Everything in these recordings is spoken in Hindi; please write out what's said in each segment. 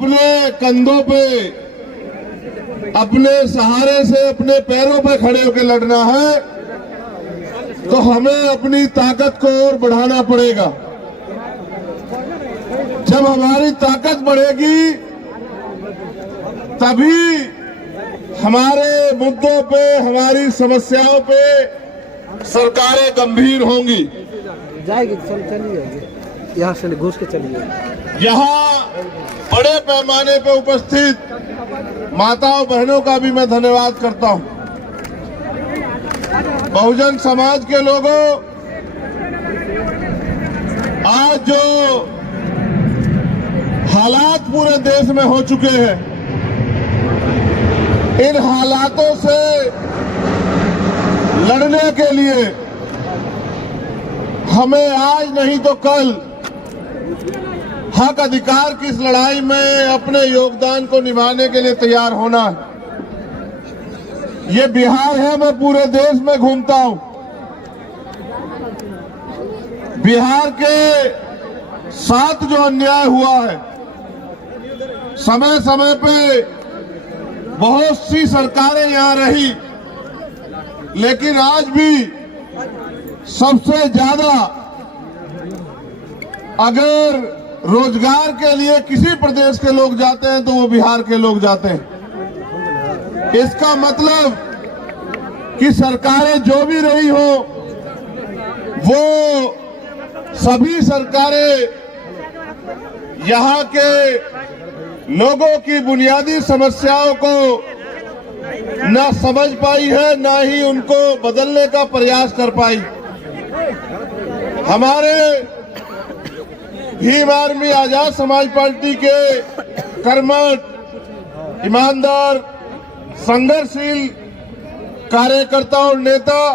अपने कंधों पे, अपने सहारे से, अपने पैरों पे खड़े होकर लड़ना है तो हमें अपनी ताकत को और बढ़ाना पड़ेगा। जब हमारी ताकत बढ़ेगी तभी हमारे मुद्दों पे, हमारी समस्याओं पे सरकारें गंभीर होंगी। जाएगी, चली जाएगी, यहाँ से घुस के चली जाएगी। यहाँ बड़े पैमाने पे उपस्थित माताओं बहनों का भी मैं धन्यवाद करता हूँ। बहुजन समाज के लोगों, आज जो हालात पूरे देश में हो चुके हैं, इन हालातों से लड़ने के लिए हमें आज नहीं तो कल हक अधिकार की इस लड़ाई में अपने योगदान को निभाने के लिए तैयार होना है। ये बिहार है, मैं पूरे देश में घूमता हूं। बिहार के साथ जो अन्याय हुआ है, समय समय पे बहुत सी सरकारें यहां रही, लेकिन आज भी सबसे ज्यादा अगर रोजगार के लिए किसी प्रदेश के लोग जाते हैं तो वो बिहार के लोग जाते हैं। इसका मतलब कि सरकारें जो भी रही हो, वो सभी सरकारें यहाँ के लोगों की बुनियादी समस्याओं को न समझ पाई है, न ही उनको बदलने का प्रयास कर पाई। हमारे भीम आर्मी आजाद समाज पार्टी के कर्मठ, ईमानदार, संघर्षशील कार्यकर्ता और नेता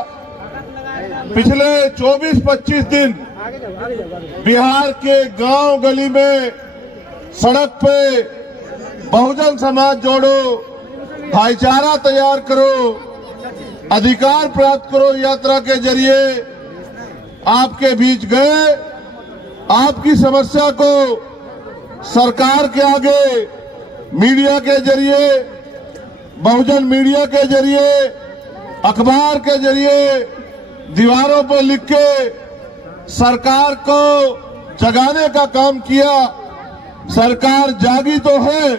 पिछले 24-25 दिन बिहार के गांव गली में, सड़क पे बहुजन समाज जोड़ो, भाईचारा तैयार करो, अधिकार प्राप्त करो यात्रा के जरिए आपके बीच गए। आपकी समस्या को सरकार के आगे मीडिया के जरिए, बहुजन मीडिया के जरिए, अखबार के जरिए, दीवारों पर लिख के सरकार को जगाने का काम किया। सरकार जागी तो है,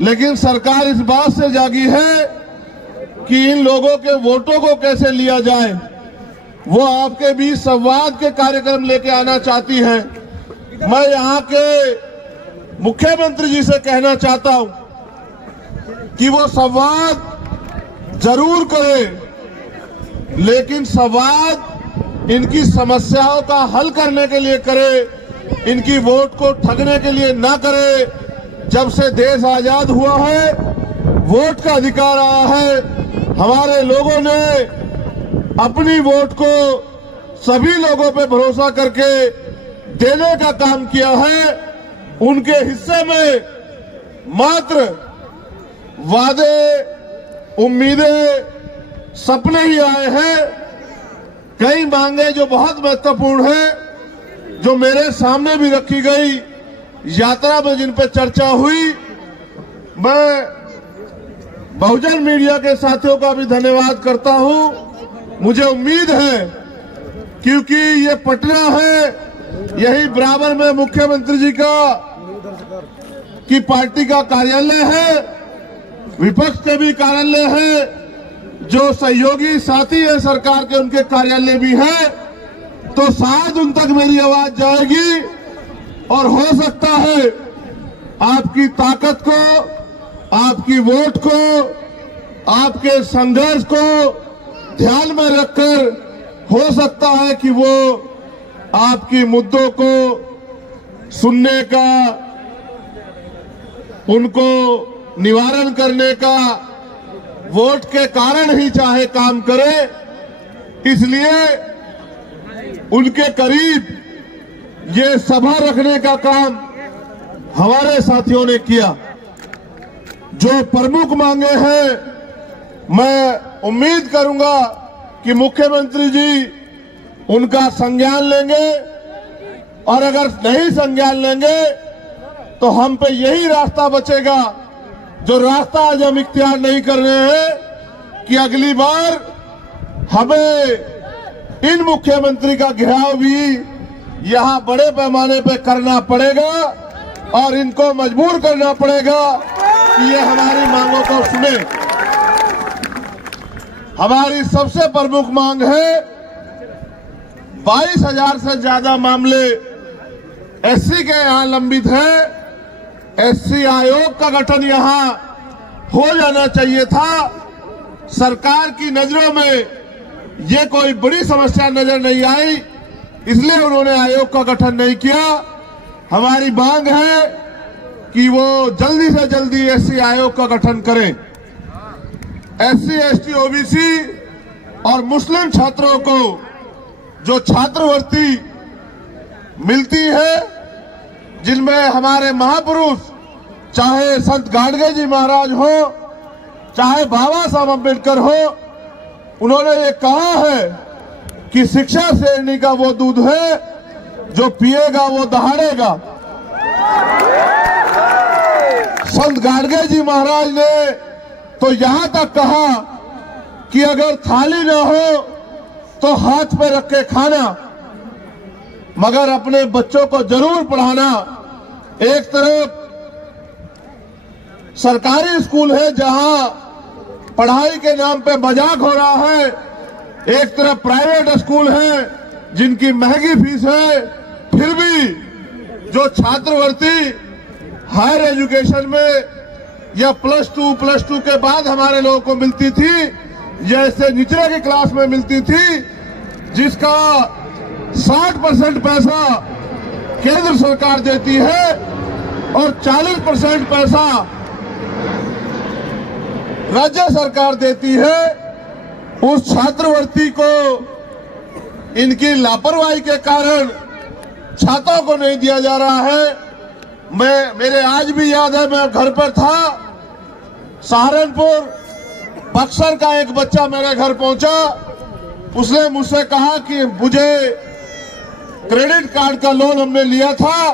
लेकिन सरकार इस बात से जागी है कि इन लोगों के वोटों को कैसे लिया जाए। वो आपके बीच संवाद के कार्यक्रम लेके आना चाहती है। मैं यहाँ के मुख्यमंत्री जी से कहना चाहता हूँ कि वो संवाद जरूर करें, लेकिन संवाद इनकी समस्याओं का हल करने के लिए करे, इनकी वोट को ठगने के लिए ना करे। जब से देश आजाद हुआ है, वोट का अधिकार आया है, हमारे लोगों ने अपनी वोट को सभी लोगों पे भरोसा करके देने का काम किया है। उनके हिस्से में मात्र वादे, उम्मीदें, सपने ही आए हैं। कई मांगे जो बहुत महत्वपूर्ण है, जो मेरे सामने भी रखी गई, यात्रा में जिन पर चर्चा हुई, मैं बहुजन मीडिया के साथियों का भी धन्यवाद करता हूं। मुझे उम्मीद है, क्योंकि ये पटना है, यही बराबर में मुख्यमंत्री जी की पार्टी का कार्यालय है, विपक्ष के भी कार्यालय है, जो सहयोगी साथी है सरकार के उनके कार्यालय भी है, तो शायद उन तक मेरी आवाज जाएगी और हो सकता है आपकी ताकत को, आपकी वोट को, आपके संघर्ष को ध्यान में रखकर हो सकता है कि वो आपकी मुद्दों को सुनने का, उनको निवारण करने का, वोट के कारण ही चाहे काम करे। इसलिए उनके करीब ये सभा रखने का काम हमारे साथियों ने किया। जो प्रमुख मांगे हैं, मैं उम्मीद करूंगा कि मुख्यमंत्री जी उनका संज्ञान लेंगे, और अगर नहीं संज्ञान लेंगे तो हम पे यही रास्ता बचेगा जो रास्ता आज हम इख्तियार नहीं कर रहे हैं कि अगली बार हमें इन मुख्यमंत्री का घेराव भी यहां बड़े पैमाने पे करना पड़ेगा और इनको मजबूर करना पड़ेगा कि ये हमारी मांगों को सुने। हमारी सबसे प्रमुख मांग है 22,000 से ज्यादा मामले एससी के यहां लंबित हैं। एससी आयोग का गठन यहां हो जाना चाहिए था। सरकार की नजरों में ये कोई बड़ी समस्या नजर नहीं आई, इसलिए उन्होंने आयोग का गठन नहीं किया। हमारी मांग है कि वो जल्दी से जल्दी एससी आयोग का गठन करें। एससी, एसटी, ओबीसी और मुस्लिम छात्रों को जो छात्रवृत्ति मिलती है, जिनमें हमारे महापुरुष चाहे संत गाडगे जी महाराज हो, चाहे बाबा साहब अम्बेडकर हो, उन्होंने ये कहा है कि शिक्षा शेरनी का वो दूध है जो पिएगा वो दहाड़ेगा। संत गाडगे जी महाराज ने तो यहां तक कहा कि अगर थाली ना हो तो हाथ पे रख के खाना, मगर अपने बच्चों को जरूर पढ़ाना। एक तरफ सरकारी स्कूल है जहां पढ़ाई के नाम पे मजाक हो रहा है, एक तरफ प्राइवेट स्कूल है जिनकी महंगी फीस है, फिर भी जो छात्रवृत्ति हायर एजुकेशन में या प्लस टू के बाद हमारे लोगों को मिलती थी, जैसे निचले की क्लास में मिलती थी, जिसका 60% पैसा केंद्र सरकार देती है और 40% पैसा राज्य सरकार देती है, उस छात्रवृत्ति को इनकी लापरवाही के कारण छात्रों को नहीं दिया जा रहा है। मेरे आज भी याद है, मैं घर पर था, सहारनपुर बक्सर का एक बच्चा मेरे घर पहुंचा। उसने मुझसे कहा कि मुझे क्रेडिट कार्ड का लोन हमने लिया था,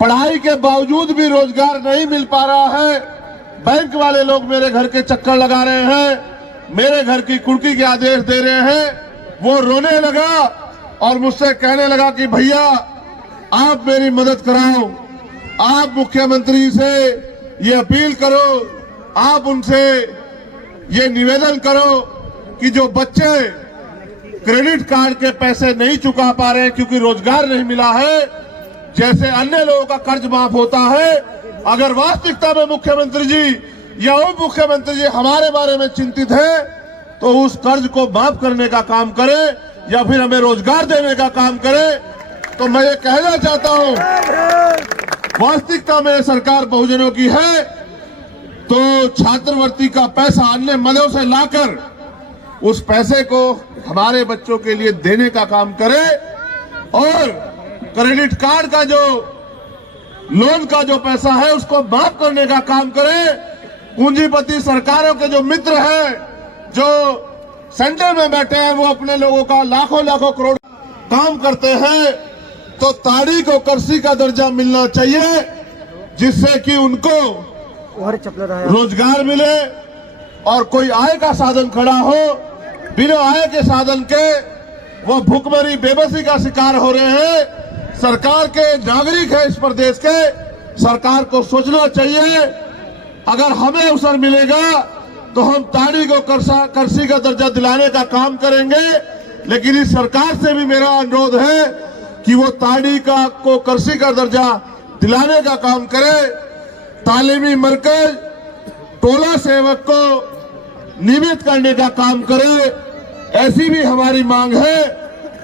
पढ़ाई के बावजूद भी रोजगार नहीं मिल पा रहा है, बैंक वाले लोग मेरे घर के चक्कर लगा रहे हैं, मेरे घर की कुर्की के आदेश दे रहे हैं। वो रोने लगा और मुझसे कहने लगा कि भैया आप मेरी मदद कराओ, आप मुख्यमंत्री से ये अपील करो, आप उनसे ये निवेदन करो कि जो बच्चे क्रेडिट कार्ड के पैसे नहीं चुका पा रहे हैं क्योंकि रोजगार नहीं मिला है, जैसे अन्य लोगों का कर्ज माफ होता है, अगर वास्तविकता में मुख्यमंत्री जी या उप मुख्यमंत्री जी हमारे बारे में चिंतित है तो उस कर्ज को माफ करने का काम करे या फिर हमें रोजगार देने का काम करे। तो मैं ये कहना चाहता हूं, वास्तविकता में सरकार बहुजनों की है तो छात्रवृत्ति का पैसा अन्य मदों से लाकर उस पैसे को हमारे बच्चों के लिए देने का काम करे और क्रेडिट कार्ड का जो लोन का जो पैसा है उसको माफ करने का काम करे। पूंजीपति सरकारों के जो मित्र हैं, जो सेंटर में बैठे हैं, वो अपने लोगों का लाखों लाखों करोड़ काम करते हैं, तो ताड़ी को कर्सी का दर्जा मिलना चाहिए, जिससे कि उनको रोजगार मिले और कोई आय का साधन खड़ा हो। बिना आय के साधन के वो भूखमरी बेबसी का शिकार हो रहे हैं। सरकार के नागरिक है इस प्रदेश के, सरकार को सोचना चाहिए, अगर हमें अवसर मिलेगा तो हम ताड़ी को कर्सी का दर्जा दिलाने का काम करेंगे। लेकिन इस सरकार से भी मेरा अनुरोध है कि वो ताड़ी को कर्सी का दर्जा दिलाने का काम करे। तालीमी मरकज टोला सेवक को नियमित करने का काम करे, ऐसी भी हमारी मांग है।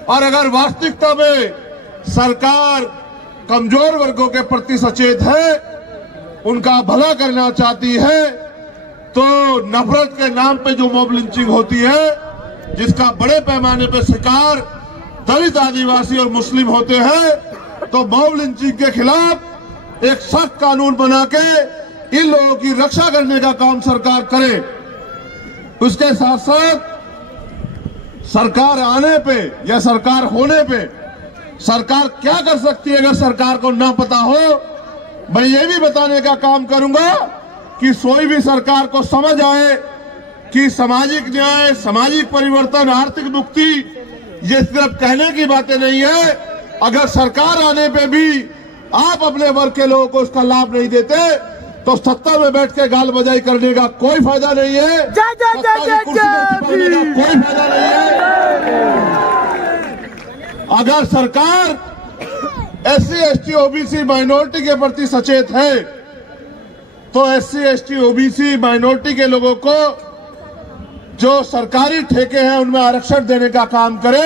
और अगर वास्तविकता में सरकार कमजोर वर्गों के प्रति सचेत है, उनका भला करना चाहती है, तो नफरत के नाम पे जो मॉब लिंचिंग होती है, जिसका बड़े पैमाने पे शिकार दलित, आदिवासी और मुस्लिम होते हैं, तो मॉब लिंचिंग के खिलाफ एक सख्त कानून बना के इन लोगों की रक्षा करने का काम सरकार करे। उसके साथ साथ सरकार आने पे या सरकार होने पे सरकार क्या कर सकती है अगर सरकार को ना पता हो। मैं ये भी बताने का काम करूंगा कि कोई भी सरकार को समझ आए कि सामाजिक न्याय, सामाजिक परिवर्तन, आर्थिक मुक्ति ये सिर्फ कहने की बातें नहीं है। अगर सरकार आने पे भी आप अपने वर्ग के लोगों को उसका लाभ नहीं देते तो सत्ता में बैठ के गाल बजाई करने का कोई फायदा नहीं है, सत्ता की कुर्सी में छिपाने का कोई फायदा नहीं है। अगर सरकार SC, ST, OBC माइनॉरिटी के प्रति सचेत है तो SC, ST, OBC माइनॉरिटी के लोगों को जो सरकारी ठेके हैं उनमें आरक्षण देने का काम करे।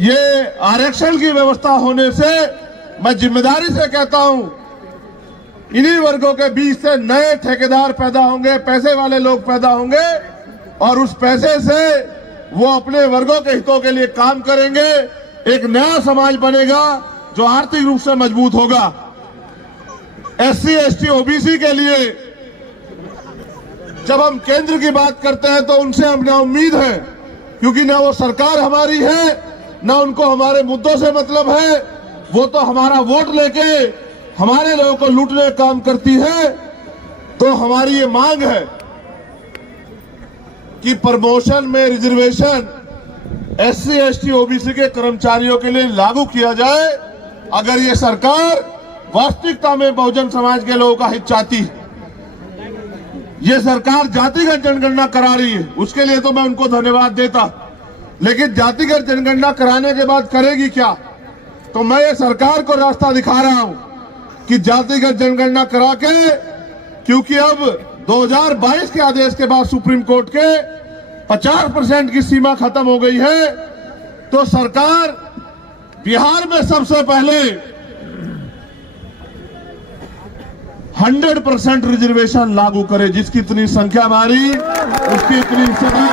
ये आरक्षण की व्यवस्था होने से मैं जिम्मेदारी से कहता हूं, इन्हीं वर्गों के बीच से नए ठेकेदार पैदा होंगे, पैसे वाले लोग पैदा होंगे और उस पैसे से वो अपने वर्गों के हितों के लिए काम करेंगे। एक नया समाज बनेगा जो आर्थिक रूप से मजबूत होगा। SC, ST, OBC के लिए जब हम केंद्र की बात करते हैं तो उनसे हमें उम्मीद है, क्योंकि ना वो सरकार हमारी है, ना उनको हमारे मुद्दों से मतलब है। वो तो हमारा वोट लेके हमारे लोगों को लूटने का काम करती है। तो हमारी ये मांग है कि प्रमोशन में रिजर्वेशन SC, ST, OBC के कर्मचारियों के लिए लागू किया जाए। अगर ये सरकार वास्तविकता में बहुजन समाज के लोगों का हित चाहती है। ये सरकार जातिगत जनगणना करा रही है, उसके लिए तो मैं उनको धन्यवाद देता, लेकिन जातिगत जनगणना कराने के बाद करेगी क्या? तो मैं ये सरकार को रास्ता दिखा रहा हूं कि जातिगत जनगणना करा के, क्योंकि अब 2022 के आदेश के बाद सुप्रीम कोर्ट के 50% की सीमा खत्म हो गई है, तो सरकार बिहार में सबसे पहले 100% रिजर्वेशन लागू करे। जिसकी इतनी संख्या हमारी, उसकी इतनी सभी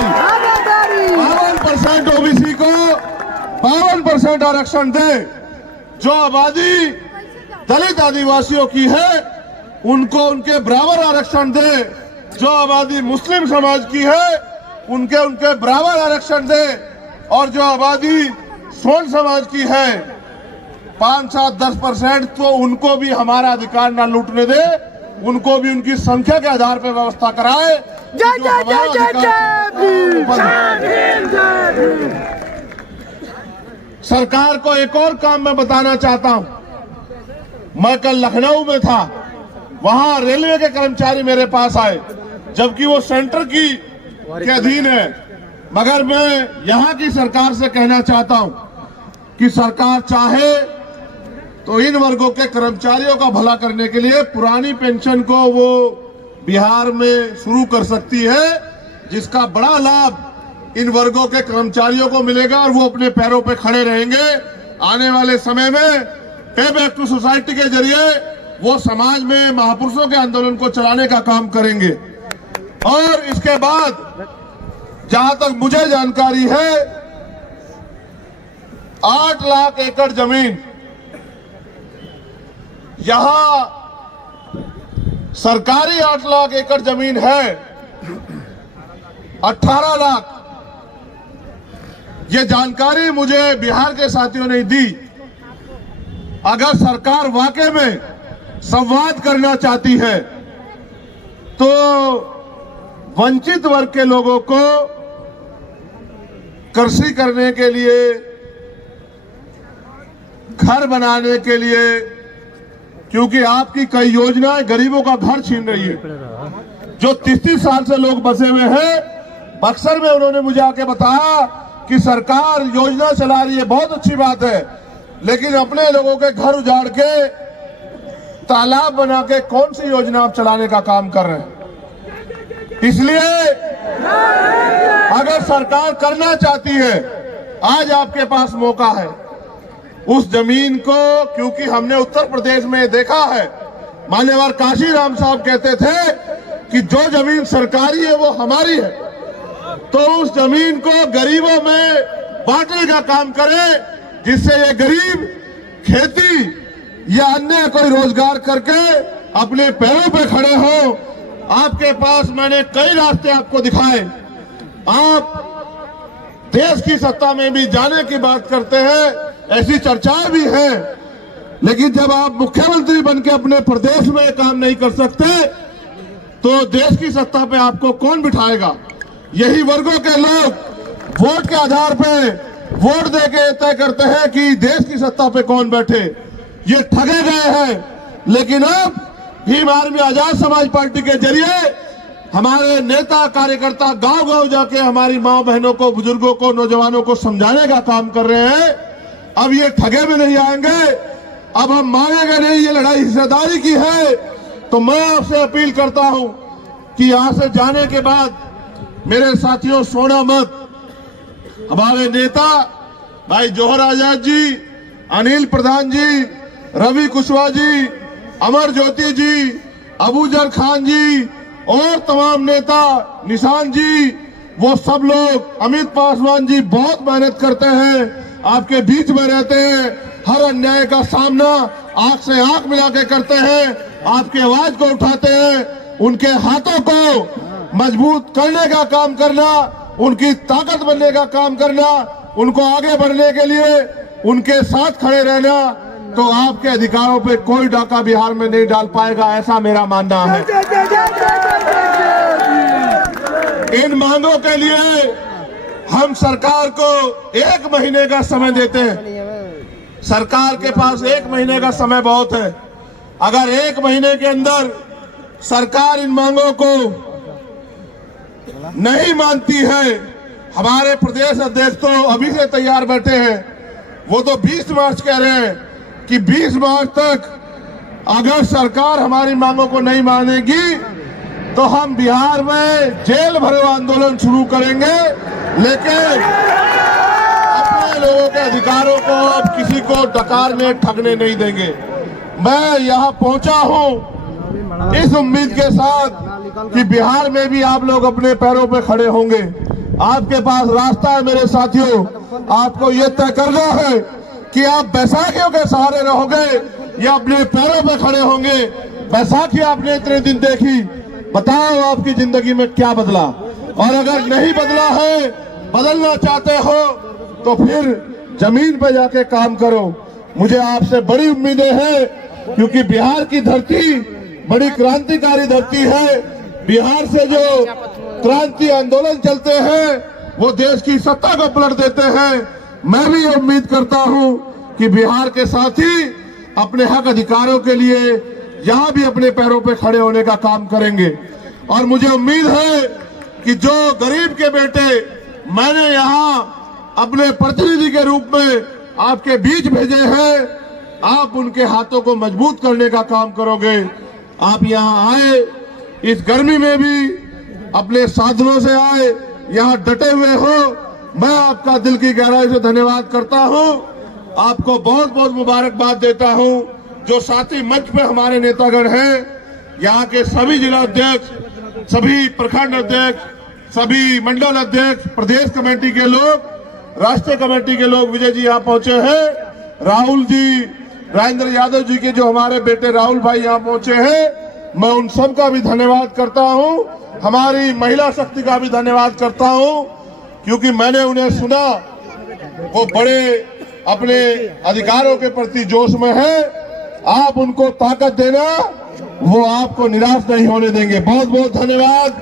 52% OBC को 52% आरक्षण दे। जो आबादी दलित आदिवासियों की है उनको उनके बराबर आरक्षण दे। जो आबादी मुस्लिम समाज की है उनके बराबर आरक्षण दे। और जो आबादी सोन समाज की है 5, 7, 10%, तो उनको भी हमारा अधिकार ना लूटने दे, उनको भी उनकी संख्या के आधार पर व्यवस्था कराए। सरकार को एक और काम मैं बताना चाहता हूं। मैं कल लखनऊ में था, वहां रेलवे के कर्मचारी मेरे पास आए, जबकि वो सेंटर के अधीन है। मगर मैं यहां की सरकार से कहना चाहता हूं कि सरकार चाहे तो इन वर्गों के कर्मचारियों का भला करने के लिए पुरानी पेंशन को वो बिहार में शुरू कर सकती है, जिसका बड़ा लाभ इन वर्गों के कर्मचारियों को मिलेगा और वो अपने पैरों पे खड़े रहेंगे। आने वाले समय में पे बैक टू सोसाइटी के जरिए वो समाज में महापुरुषों के आंदोलन को चलाने का काम करेंगे। और इसके बाद जहां तक मुझे जानकारी है 8 लाख एकड़ जमीन यहां सरकारी 8 लाख एकड़ जमीन है, 18 लाख, ये जानकारी मुझे बिहार के साथियों ने दी। अगर सरकार वाकई में संवाद करना चाहती है तो वंचित वर्ग के लोगों को कृषि करने के लिए, घर बनाने के लिए, क्योंकि आपकी कई योजनाएं गरीबों का घर छीन रही है। जो 30 साल से लोग बसे हुए हैं, बक्सर में उन्होंने मुझे आके बताया कि सरकार योजना चला रही है, बहुत अच्छी बात है, लेकिन अपने लोगों के घर उजाड़ के तालाब बना के कौन सी योजना आप चलाने का काम कर रहे हैं? इसलिए अगर सरकार करना चाहती है, आज आपके पास मौका है। उस जमीन को, क्योंकि हमने उत्तर प्रदेश में देखा है, मान्यवर काशीराम साहब कहते थे कि जो जमीन सरकारी है वो हमारी है, तो उस जमीन को गरीबों में बांटने का काम करें, जिससे ये गरीब खेती या अन्य कोई रोजगार करके अपने पैरों पे खड़े हो। आपके पास मैंने कई रास्ते आपको दिखाए। आप देश की सत्ता में भी जाने की बात करते हैं, ऐसी चर्चाएं भी हैं। लेकिन जब आप मुख्यमंत्री बनके अपने प्रदेश में काम नहीं कर सकते तो देश की सत्ता पे आपको कौन बिठाएगा? यही वर्गों के लोग वोट के आधार पे वोट देके तय करते हैं कि देश की सत्ता पे कौन बैठे। ये ठगे गए हैं। लेकिन अब भीम आर्मी आजाद समाज पार्टी के जरिए हमारे नेता कार्यकर्ता गांव गांव जाके हमारी मां बहनों को, बुजुर्गों को, नौजवानों को समझाने का काम कर रहे हैं। अब ये ठगे में नहीं आएंगे। अब हम मांगेंगे नहीं, ये लड़ाई हिस्सेदारी की है। तो मैं आपसे अपील करता हूं कि यहां से जाने के बाद मेरे साथियों सोना मत। हमारे नेता भाई जौहर आजाद जी, अनिल प्रधान जी, रवि कुशवाहा जी, अमर ज्योति जी, अबूजर खान जी और तमाम नेता, निशान जी, वो सब लोग, अमित पासवान जी बहुत मेहनत करते हैं, आपके बीच में रहते हैं, हर अन्याय का सामना आंख से आंख मिला के करते हैं, आपकी आवाज को उठाते हैं। उनके हाथों को मजबूत करने का काम करना, उनकी ताकत बनने का काम करना, उनको आगे बढ़ने के लिए उनके साथ खड़े रहना, तो आपके अधिकारों पे कोई डाका बिहार में नहीं डाल पाएगा, ऐसा मेरा मानना है। इन मांगों के लिए हम सरकार को 1 महीने का समय देते हैं। सरकार के पास 1 महीने का समय बहुत है। अगर 1 महीने के अंदर सरकार इन मांगों को नहीं मानती है, हमारे प्रदेश अध्यक्ष तो अभी से तैयार बैठे हैं, वो तो 20 मार्च कह रहे हैं कि 20 मार्च तक अगर सरकार हमारी मांगों को नहीं मानेगी तो हम बिहार में जेल भरो आंदोलन शुरू करेंगे। लेकिन अपने लोगों के अधिकारों को अब किसी को डकारने ठगने नहीं देंगे। मैं यहाँ पहुंचा हूं इस उम्मीद के साथ कि बिहार में भी आप लोग अपने पैरों पे खड़े होंगे। आपके पास रास्ता है मेरे साथियों। आपको ये तय करना है कि आप बैसाखियों के सहारे रहोगे या अपने पैरों पे खड़े होंगे। बैसाखी आपने इतने दिन देखी, बताओ आपकी जिंदगी में क्या बदला? और अगर नहीं बदला है, बदलना चाहते हो तो फिर जमीन पे जाके काम करो। मुझे आपसे बड़ी उम्मीदें हैं, क्योंकि बिहार की धरती बड़ी क्रांतिकारी धरती है। बिहार से जो क्रांति आंदोलन चलते हैं वो देश की सत्ता को पलट देते हैं। मैं भी ये उम्मीद करता हूं कि बिहार के साथी अपने हक अधिकारों के लिए यहाँ भी अपने पैरों पे खड़े होने का काम करेंगे। और मुझे उम्मीद है कि जो गरीब के बेटे मैंने यहाँ अपने प्रतिनिधि के रूप में आपके बीच भेजे हैं, आप उनके हाथों को मजबूत करने का काम करोगे। आप यहाँ आए, इस गर्मी में भी अपने साधनों से आए, यहाँ डटे हुए हो। मैं आपका दिल की गहराई से धन्यवाद करता हूँ। आपको बहुत बहुत मुबारकबाद देता हूँ। जो साथी मंच पे हमारे नेतागण हैं, यहाँ के सभी जिला अध्यक्ष, सभी प्रखंड अध्यक्ष, सभी मंडल अध्यक्ष, प्रदेश कमेटी के लोग, राष्ट्रीय कमेटी के लोग, विजय जी यहाँ पहुंचे हैं, राहुल जी, राजेंद्र यादव जी के जो हमारे बेटे राहुल भाई यहाँ पहुंचे हैं, मैं उन सब का भी धन्यवाद करता हूँ। हमारी महिला शक्ति का भी धन्यवाद करता हूँ, क्योंकि मैंने उन्हें सुना, वो बड़े अपने अधिकारों के प्रति जोश में है। आप उनको ताकत देना, वो आपको निराश नहीं होने देंगे। बहुत बहुत धन्यवाद।